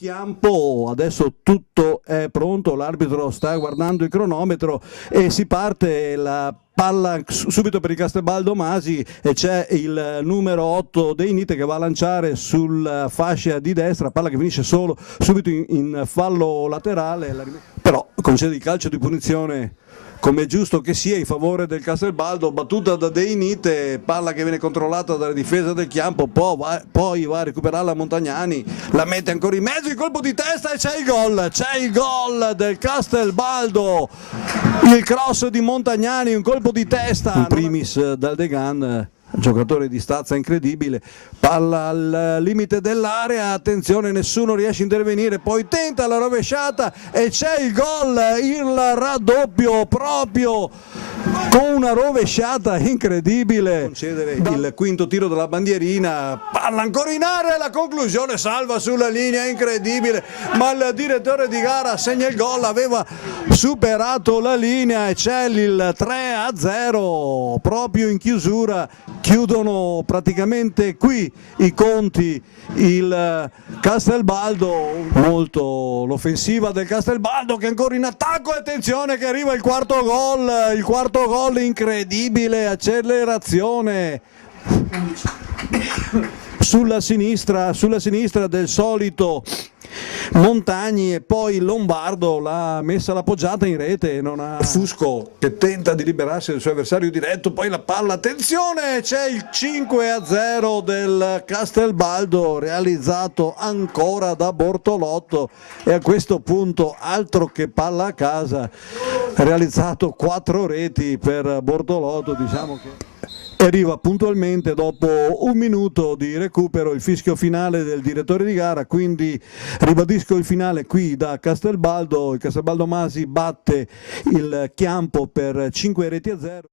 Chiampo, adesso tutto è pronto, l'arbitro sta guardando il cronometro e si parte. La palla subito per il Castelbaldo Masi e c'è il numero 8 dei Nite che va a lanciare sulla fascia di destra, palla che finisce solo subito in fallo laterale, però concede il calcio di punizione come è giusto che sia in favore del Castelbaldo, battuta da Dei Nite, palla che viene controllata dalla difesa del Chiampo, poi va a recuperare la Montagnani, la mette ancora in mezzo, il colpo di testa e c'è il gol del Castelbaldo, il cross di Montagnani, un colpo di testa, in primis dal Degan. Giocatore di stazza incredibile, palla al limite dell'area, attenzione, nessuno riesce a intervenire, poi tenta la rovesciata e c'è il gol, il raddoppio proprio con una rovesciata incredibile. Concedere il quinto tiro della bandierina, palla ancora in area, la conclusione salva sulla linea, incredibile, ma il direttore di gara segna il gol, aveva superato la linea e c'è il 3-0 proprio in chiusura. Chiudono praticamente qui i conti il Castelbaldo, molto l'offensiva del Castelbaldo che è ancora in attacco, attenzione che arriva il quarto gol incredibile, accelerazione sulla sinistra del solito Montagni e poi Lombardo l'ha messa l'appoggiata in rete, non ha Fusco che tenta di liberarsi del suo avversario diretto, poi la palla, attenzione, c'è il 5-0 del Castelbaldo realizzato ancora da Bortolotto e a questo punto altro che palla a casa, realizzato 4 reti per Bortolotto, diciamo che arriva puntualmente dopo un minuto di recupero il fischio finale del direttore di gara, quindi ribadisco il finale qui da Castelbaldo, il Castelbaldo Masi batte il Chiampo per 5-0.